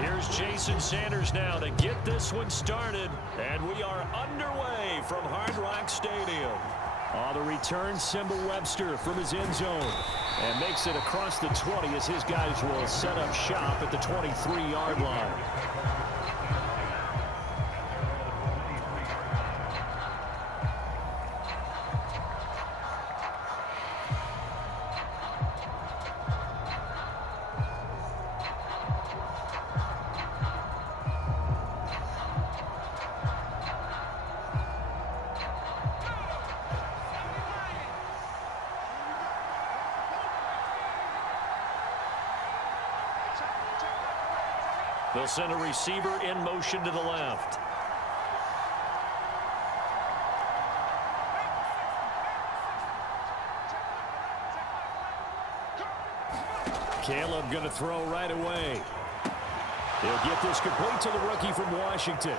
Here's Jason Sanders now to get this one started. And we are underway from Hard Rock Stadium. On the return, Simba Webster from his end zone. And makes it across the 20 as his guys will set up shop at the 23-yard line. They'll send a receiver in motion to the left. Caleb going to throw right away. He'll get this complete to the rookie from Washington.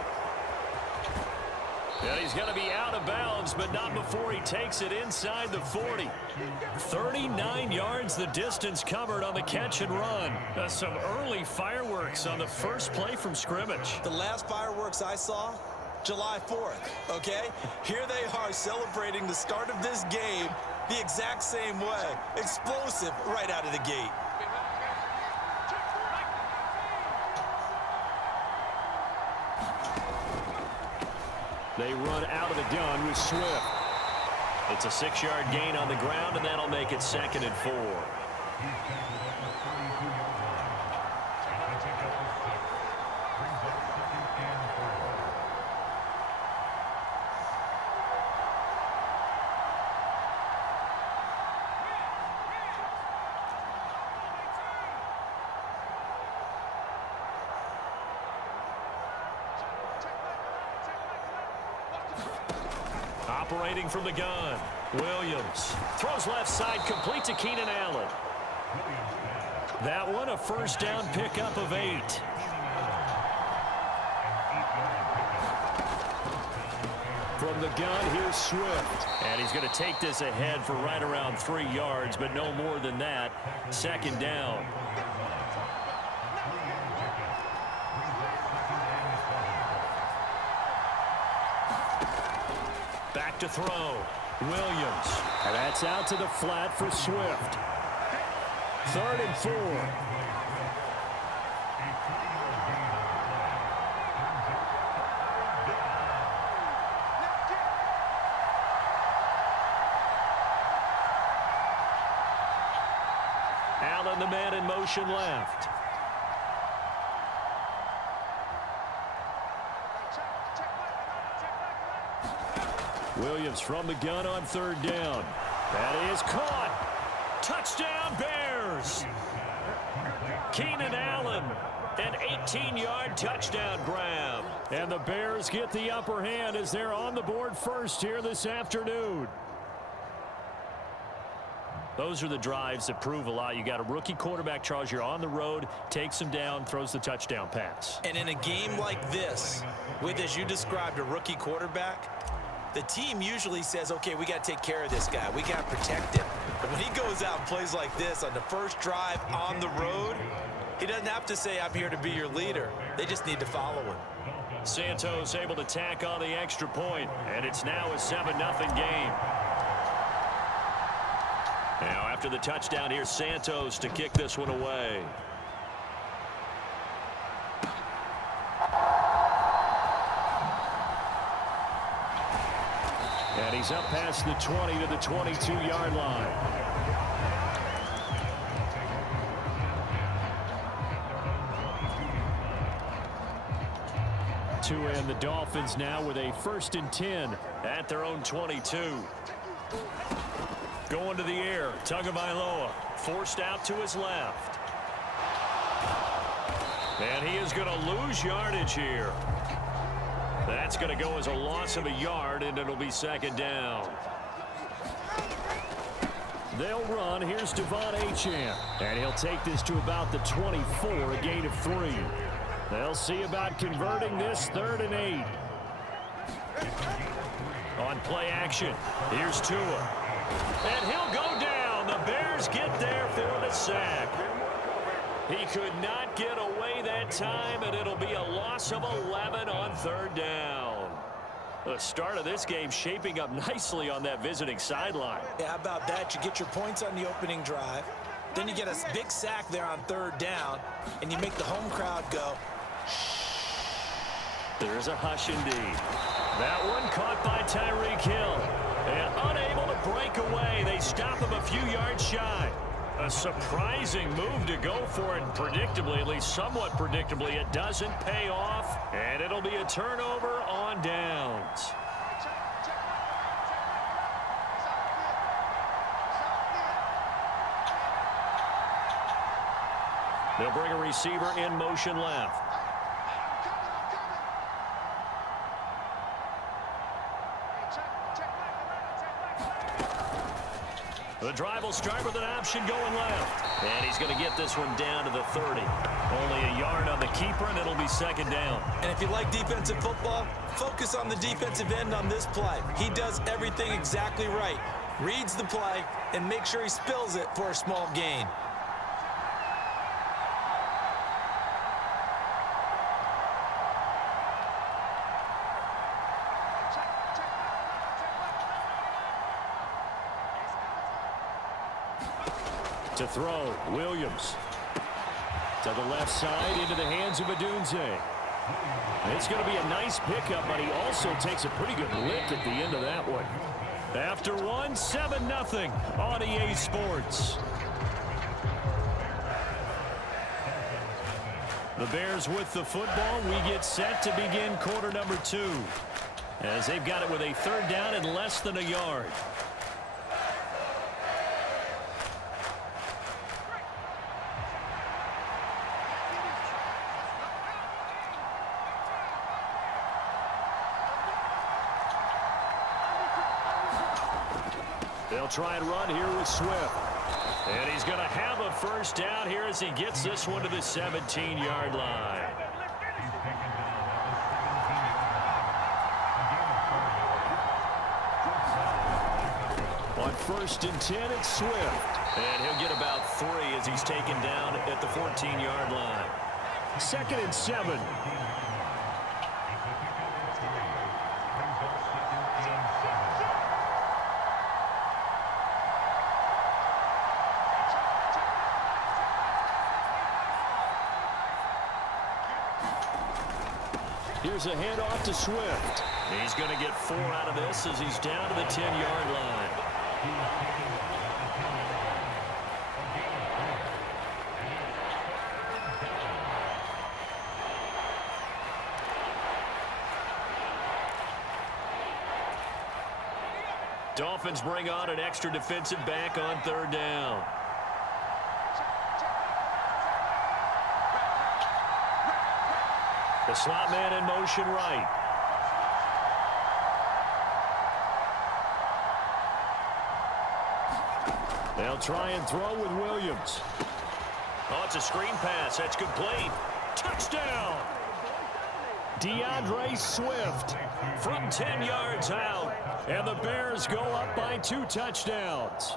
And he's going to be out of bounds, but not before he takes it inside the 40. 39 yards the distance covered on the catch and run. Some early fireworks on the first play from scrimmage. The last fireworks I saw, July 4th, okay? Here they are celebrating the start of this game the exact same way. Explosive right out of the gate. They run out of the gun with Swift. It's a 6-yard gain on the ground, and that'll make it 2nd and 4. Operating from the gun, Williams throws left side, complete to Keenan Allen. That one a first down pickup of 8. From the gun, here's Swift. And he's going to take this ahead for right around 3 yards, but no more than that. 2nd down. Back to throw. Williams. And that's out to the flat for Swift. 3rd and 4. Allen, the man in motion left. Williams from the gun on 3rd down. That is caught. Touchdown, Bears. Keenan Allen, an 18-yard touchdown grab. And the Bears get the upper hand as they're on the board first here this afternoon. Those are the drives that prove a lot. You got a rookie quarterback, Charles. You're on the road, takes him down, throws the touchdown pass. And in a game like this, with, as you described, a rookie quarterback, the team usually says, okay, we got to take care of this guy. We got to protect him. But when he goes out and plays like this on the first drive on the road, he doesn't have to say, I'm here to be your leader. They just need to follow him. Santos able to tack on the extra point, and it's now a 7-0 game. Now, after the touchdown, here's Santos to kick this one away. And he's up past the 20 to the 22-yard line. And the Dolphins now with a 1st and 10 at their own 22. Going to the air, Tagovailoa forced out to his left. And he is going to lose yardage here. That's going to go as a loss of a yard, and it'll be 2nd down. They'll run. Here's Devon Achane. And he'll take this to about the 24, a gain of 3. They'll see about converting this 3rd and 8. On play action, here's Tua. And he'll go down. The Bears get there for the sack. He could not get away that time, and it'll be a loss of 11 on third down. The start of this game shaping up nicely on that visiting sideline. Yeah, how about that? You get your points on the opening drive. Then you get a big sack there on third down, and you make the home crowd go, There's a hush indeed. That one caught by Tyreek Hill. And unable to break away. They stop him a few yards shy. A surprising move to go for it. Predictably, at least somewhat predictably, it doesn't pay off. And it'll be a turnover on downs. They'll bring a receiver in motion left. The drive will start with an option going left. And he's going to get this one down to the 30. Only a yard on the keeper, and it'll be second down. And if you like defensive football, focus on the defensive end on this play. He does everything exactly right. Reads the play and makes sure he spills it for a small gain. To throw, Williams. To the left side, into the hands of Adunze. It's going to be a nice pickup, but he also takes a pretty good lick at the end of that one. After one, 7-0 on EA Sports. The Bears with the football. We get set to begin quarter number 2. As they've got it with a third down and less than a yard. They'll try and run here with Swift. And he's going to have a first down here as he gets this one to the 17-yard line. On 1st and 10, it's Swift. And he'll get about 3 as he's taken down at the 14-yard line. 2nd and 7. Here's a handoff to Swift. He's going to get 4 out of this as he's down to the 10-yard line. Dolphins bring on an extra defensive back on third down. The slot man in motion right. They'll try and throw with Williams. Oh, it's a screen pass. That's complete. Touchdown! DeAndre Swift from 10 yards out. And the Bears go up by 2 touchdowns.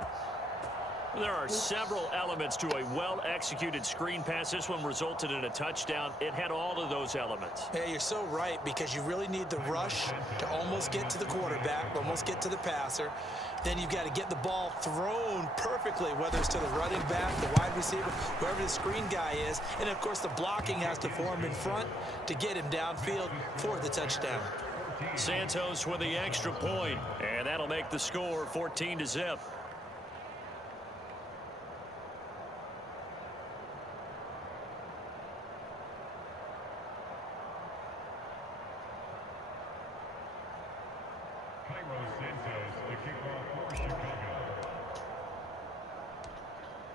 There are several elements to a well-executed screen pass. This one resulted in a touchdown. It had all of those elements. Yeah, you're so right, because you really need the rush to almost get to the quarterback, almost get to the passer. Then you've got to get the ball thrown perfectly, whether it's to the running back, the wide receiver, whoever the screen guy is. And, of course, the blocking has to form in front to get him downfield for the touchdown. Santos with the extra point, and that'll make the score 14-0.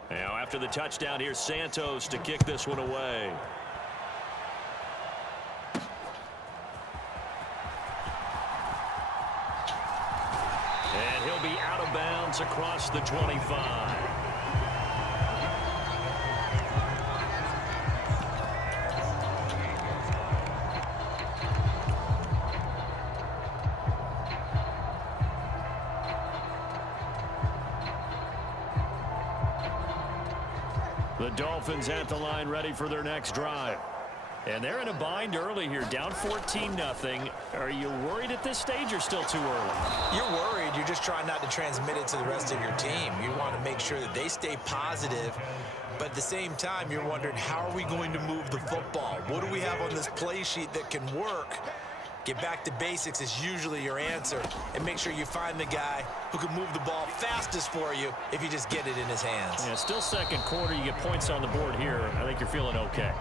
Now, after the touchdown, here's Santos to kick this one away. And he'll be out of bounds across the 25. The Dolphins at the line ready for their next drive. And they're in a bind early here, down 14-0. Are you worried at this stage or still too early? You're worried. You're just trying not to transmit it to the rest of your team. You want to make sure that they stay positive. But at the same time, you're wondering, how are we going to move the football? What do we have on this play sheet that can work? Get back to basics is usually your answer. And make sure you find the guy who can move the ball fastest for you if you just get it in his hands. Yeah, still second quarter. You get points on the board here. I think you're feeling okay.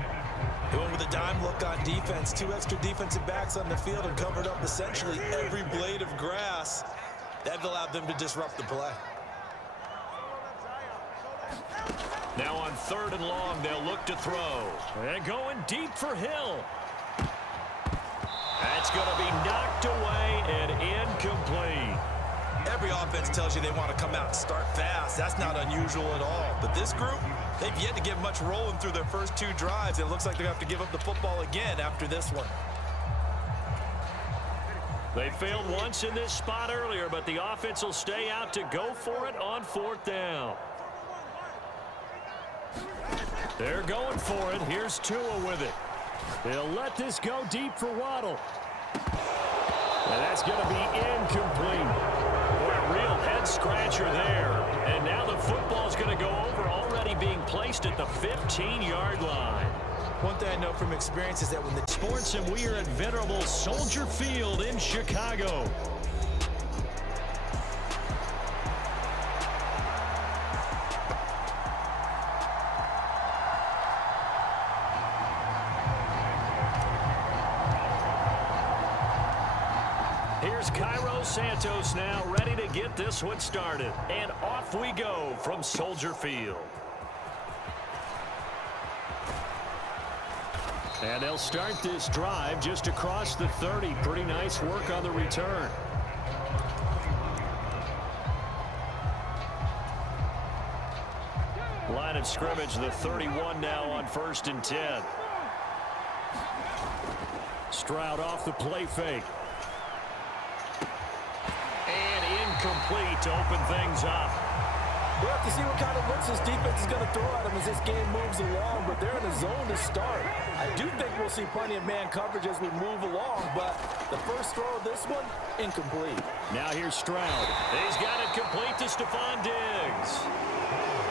He went with a dime look on defense. 2 extra defensive backs on the field and covered up essentially every blade of grass. That allowed them to disrupt the play. Now on 3rd and long, they'll look to throw. And going deep for Hill. That's going to be knocked away and incomplete. Every offense tells you they want to come out and start fast. That's not unusual at all. But this group, they've yet to get much rolling through their first 2 drives. It looks like they're going to have to give up the football again after this one. They failed once in this spot earlier, but the offense will stay out to go for it on 4th down. They're going for it. Here's Tua with it. They'll let this go deep for Waddle. And that's going to be incomplete. Boy, a real head-scratcher there. And now the football's going to go over, already being placed at the 15-yard line. One thing I know from experience is that when the Sports, and we are at venerable Soldier Field in Chicago. Here's Cairo Santos now, ready to get this one started. And off we go from Soldier Field. And they'll start this drive just across the 30. Pretty nice work on the return. Line of scrimmage, the 31 now on 1st and 10. Stroud off the play fake. And incomplete to open things up. We'll have to see what kind of looks this defense is going to throw at them as this game moves along, but they're in a zone to start. I do think we'll see plenty of man coverage as we move along, but the first throw of this one, incomplete. Now here's Stroud. He's got it complete to Stephon Diggs.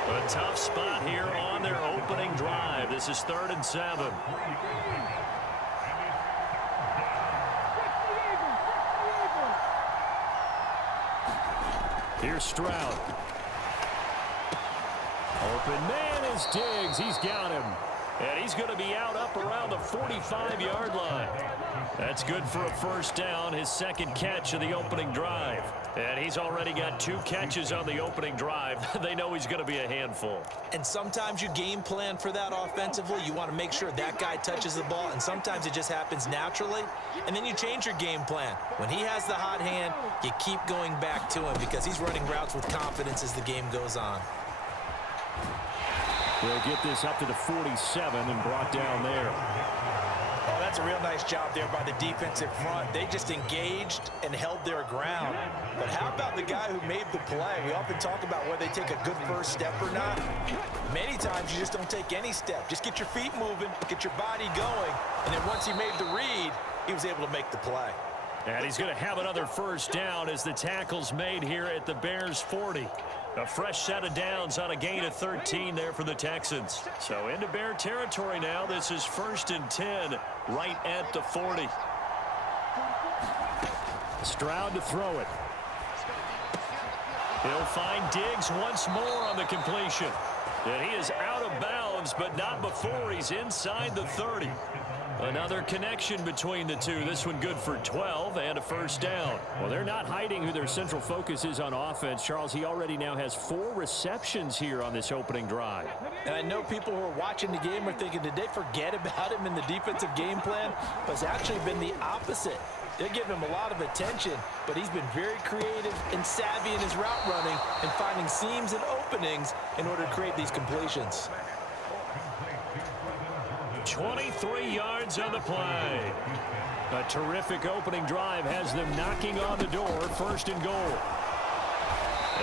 A tough spot here on their opening drive. This is 3rd and 7. Here's Stroud. Open man is Diggs. He's got him. And he's going to be out up around the 45-yard line. That's good for a 1st down, his 2nd catch of the opening drive. And he's already got 2 catches on the opening drive. They know he's going to be a handful. And sometimes you game plan for that offensively. You want to make sure that guy touches the ball, and sometimes it just happens naturally. And then you change your game plan. When he has the hot hand, you keep going back to him because he's running routes with confidence as the game goes on. They'll get this up to the 47 and brought down there. Oh, that's a real nice job there by the defensive front. They just engaged and held their ground. But how about the guy who made the play? We often talk about whether they take a good first step or not. Many times you just don't take any step. Just get your feet moving, get your body going, and then once he made the read, he was able to make the play. And he's going to have another 1st down as the tackle's made here at the Bears 40. A fresh set of downs on a gain of 13 there for the Texans. So into Bear territory now. This is 1st and 10 right at the 40. Stroud to throw it. He'll find Diggs once more on the completion. And he is out of bounds, but not before he's inside the 30. Another connection between the two. This one good for 12 and a 1st down. Well, they're not hiding who their central focus is on offense. Charles, he already now has 4 receptions here on this opening drive. And I know people who are watching the game are thinking, did they forget about him in the defensive game plan? But it's actually been the opposite. They're giving him a lot of attention, but he's been very creative and savvy in his route running and finding seams and openings in order to create these completions. 23 yards on the play. A terrific opening drive has them knocking on the door. 1st and goal.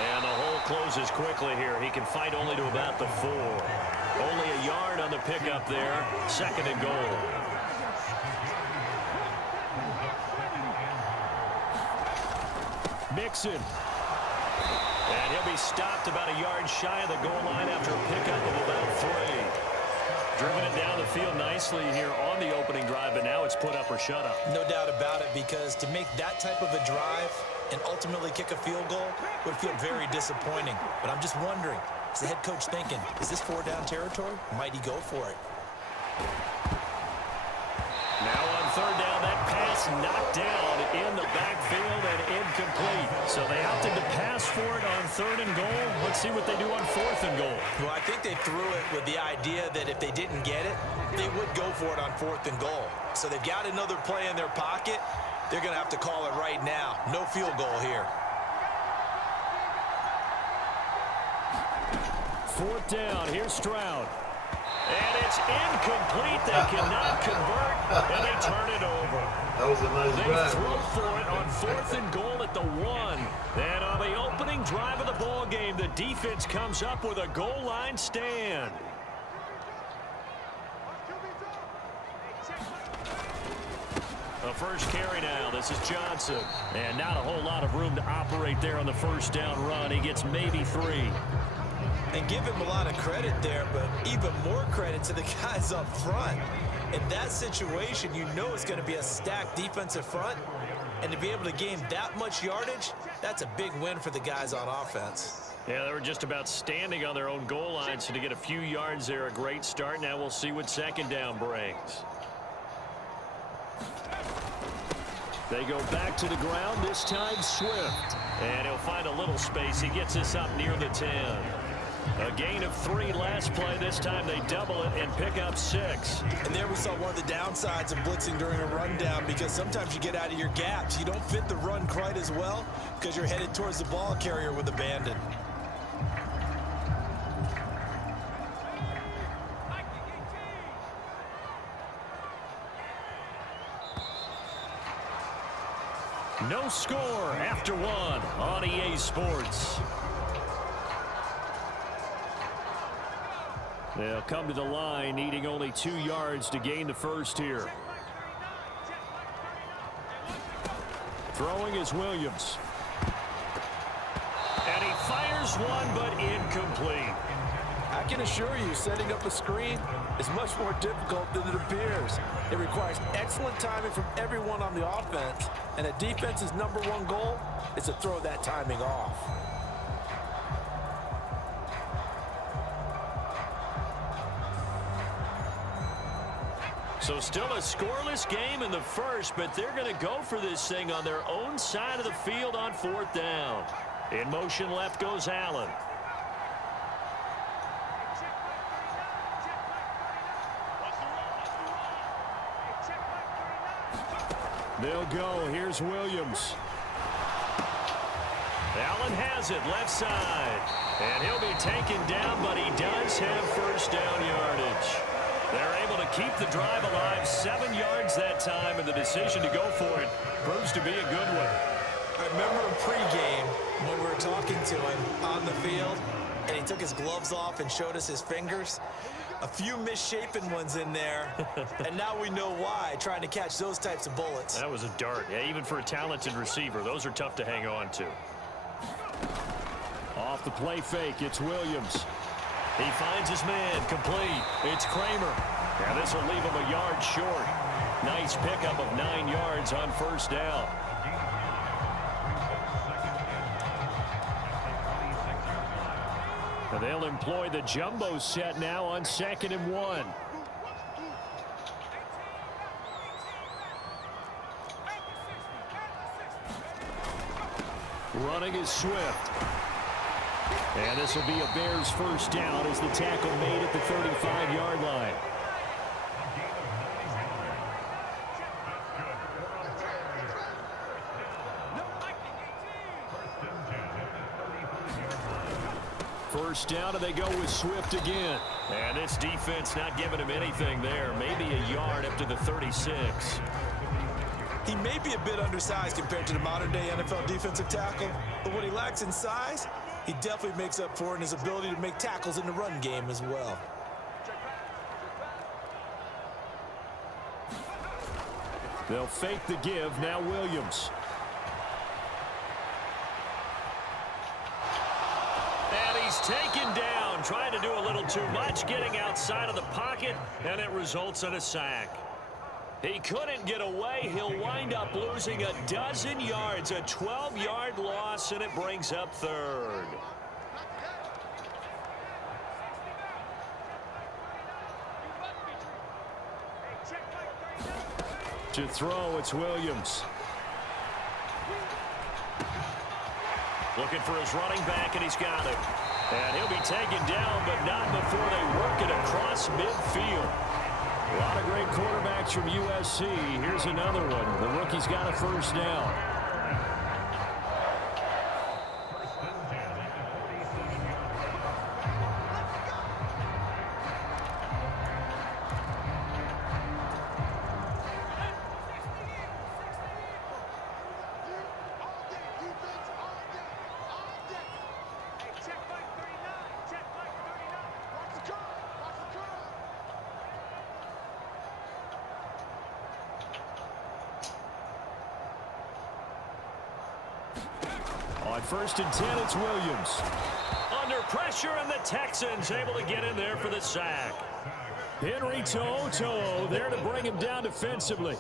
And the hole closes quickly here. He can fight only to about the 4. Only a yard on the pickup there. 2nd and goal. Mixon. And he'll be stopped about a yard shy of the goal line after a pickup of about 3. Driven it down the field nicely here on the opening drive, but now it's put up or shut up. No doubt about it, because to make that type of a drive and ultimately kick a field goal would feel very disappointing. But I'm just wondering, is the head coach thinking, is this 4-down territory? Might he go for it? Now on 3rd down, that pass knocked down in the backfield and incomplete. So they opted to pass for it on 3rd and goal. Let's see what they do on 4th and goal. Well, I think they threw it with the idea that if they didn't get it, they would go for it on 4th and goal. So they've got another play in their pocket. They're going to have to call it right now. No field goal here. 4th down, here's Stroud. And it's incomplete. They cannot convert, and they turn it over. That was a nice They drive. throw for it on 4th and goal at the 1. And on the opening drive of the ball game, the defense comes up with a goal line stand. A first carry now. This is Johnson. And not a whole lot of room to operate there on the 1st down run. He gets maybe 3. And give him a lot of credit there, but even more credit to the guys up front. In that situation, you know it's going to be a stacked defensive front. And to be able to gain that much yardage, that's a big win for the guys on offense. Yeah, they were just about standing on their own goal line, so to get a few yards there, a great start. Now we'll see what 2nd down brings. They go back to the ground, this time Swift. And he'll find a little space. He gets this up near the 10. A gain of 3 last play. This time they double it and pick up 6. And there we saw one of the downsides of blitzing during a rundown, because sometimes you get out of your gaps. You don't fit the run quite as well because you're headed towards the ball carrier with abandon. No score after 1 on EA Sports. They'll come to the line, needing only 2 yards to gain the first here. Throwing is Williams. And he fires one, but incomplete. I can assure you, setting up a screen is much more difficult than it appears. It requires excellent timing from everyone on the offense, and a defense's #1 goal is to throw that timing off. So still a scoreless game in the first, but they're going to go for this thing on their own side of the field on 4th down. In motion left goes Allen. They'll go. Here's Williams. Allen has it left side. And he'll be taken down, but he does have 1st down yardage. They're able to keep the drive alive, 7 yards that time, and the decision to go for it proves to be a good one. I remember in pregame when we were talking to him on the field, and he took his gloves off and showed us his fingers. A few misshapen ones in there, and now we know why, trying to catch those types of bullets. That was a dart. Yeah, even for a talented receiver, those are tough to hang on to. Off the play fake, it's Williams. He finds his man, complete. It's Kramer. Now this will leave him a yard short. Nice pickup of 9 yards on 1st down. And they'll employ the jumbo set now on 2nd and 1. Running is Swift. And this will be a Bears 1st down as the tackle made at the 35-yard line. First down, and they go with Swift again. And this defense not giving him anything there. Maybe a yard up to the 36. He may be a bit undersized compared to the modern-day NFL defensive tackle, but what he lacks in size, he definitely makes up for in his ability to make tackles in the run game as well. They'll fake the give. Now Williams. taken down, trying to do a little too much, getting outside of the pocket, and it results in a sack. He couldn't get away. He'll wind up losing a dozen yards, a 12-yard loss, and it brings up third. To throw, it's Williams. Looking for his running back, and he's got it. And he'll be taken down, but not before they work it across midfield. A lot of great quarterbacks from USC. Here's another one. The rookie's got a first down. On 1st and 10, it's Williams. Under pressure, and the Texans able to get in there for the sack. Henry To'oTo'o there to bring him down defensively.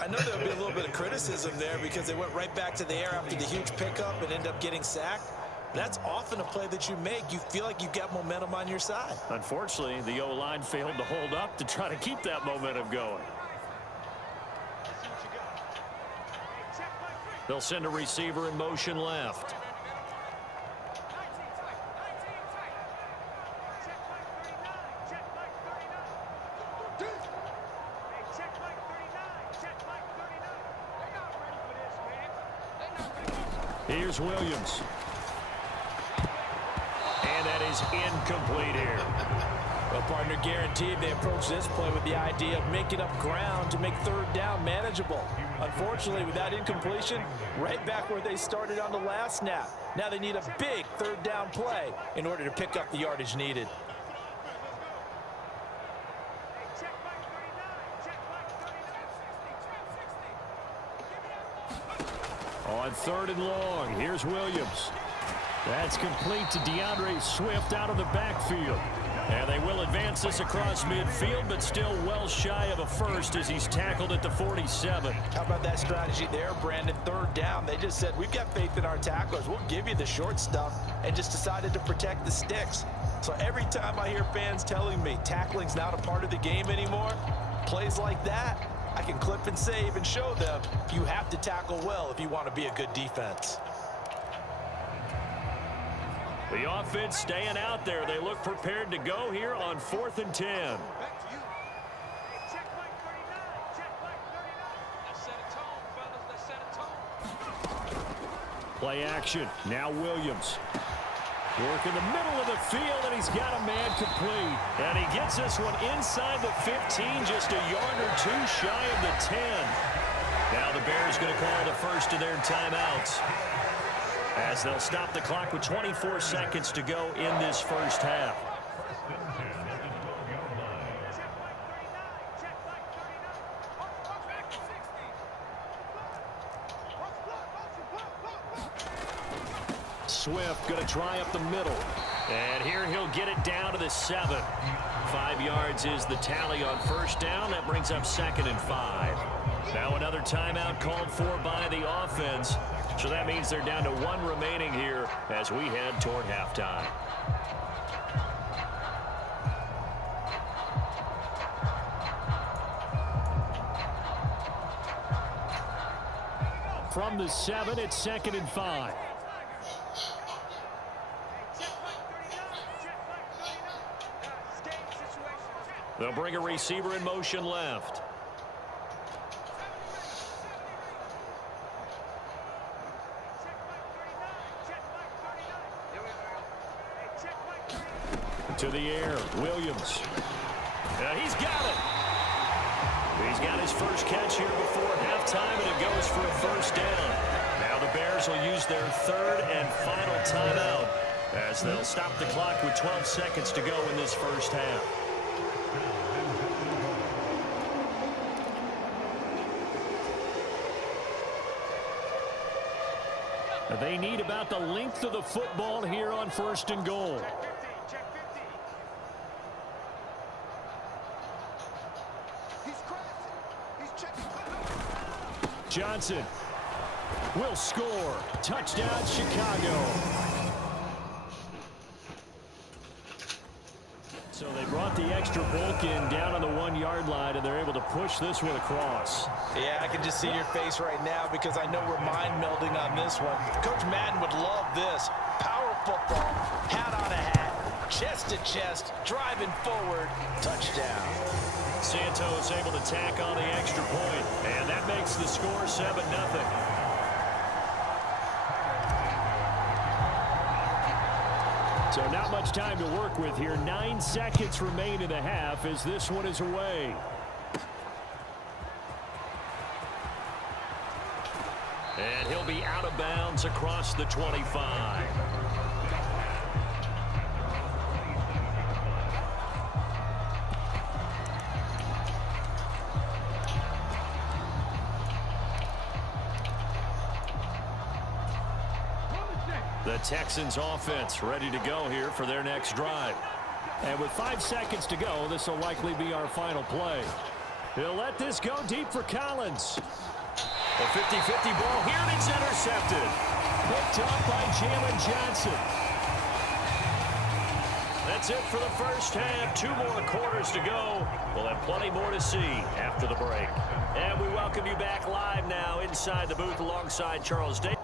I know there'll be a little bit of criticism there because they went right back to the air after the huge pickup and ended up getting sacked. That's often a play that you make. You feel like you've got momentum on your side. Unfortunately, the O-line failed to hold up to try to keep that momentum going. They'll send a receiver in motion left. Here's Williams. And that is incomplete here. Well, partner, guaranteed they approach this play with the idea of making up ground to make third down manageable. Unfortunately, with that incompletion, right back where they started on the last snap. Now they need a big third down play in order to pick up the yardage needed. On 3rd and long, here's Williams. That's complete to DeAndre Swift out of the backfield. And they will advance this across midfield, but still well shy of a first as he's tackled at the 47. How about that strategy there, Brandon? 3rd down. They just said, we've got faith in our tacklers. We'll give you the short stuff, and just decided to protect the sticks. So every time I hear fans telling me tackling's not a part of the game anymore, plays like that, I can clip and save and show them you have to tackle well if you want to be a good defense. The offense staying out there. They look prepared to go here on 4th and 10. Play action. Now Williams. Work in the middle of the field, and he's got a man complete. And he gets this one inside the 15, just a yard or two shy of the 10. Now the Bears going to call the first of their timeouts, as they'll stop the clock with 24 seconds to go in this first half. Swift going to try up the middle. And here he'll get it down to the 7. 5 yards is the tally on first down. That brings up 2nd and 5. Now another timeout called for by the offense. So that means they're down to 1 remaining here as we head toward halftime. From the 7, it's 2nd and 5. They'll bring a receiver in motion left. To the air, Williams. He's got it. He's got his first catch here before halftime, and it goes for a first down. Now the Bears will use their 3rd and final timeout, as they'll stop the clock with 12 seconds to go in this first half. They need about the length of the football here on 1st and goal. Johnson will score. Touchdown, Chicago. So they brought the extra bulk in down on the 1-yard line, and they're able to push this one across. Yeah, I can just see your face right now because I know we're mind melding on this one. Coach Madden would love this. Power football, hat on a hat, chest to chest, driving forward, touchdown. Santos able to tack on the extra point, and that makes the score 7-0. So not much time to work with here. 9 seconds remain in the half as this one is away. And he'll be out of bounds across the 25. The Texans offense ready to go here for their next drive. And with 5 seconds to go, this will likely be our final play. He'll let this go deep for Collins. A 50-50 ball here, and it's intercepted. Picked up by Jalen Johnson. That's it for the first half. 2 more quarters to go. We'll have plenty more to see after the break. And we welcome you back live now inside the booth alongside Charles Davis.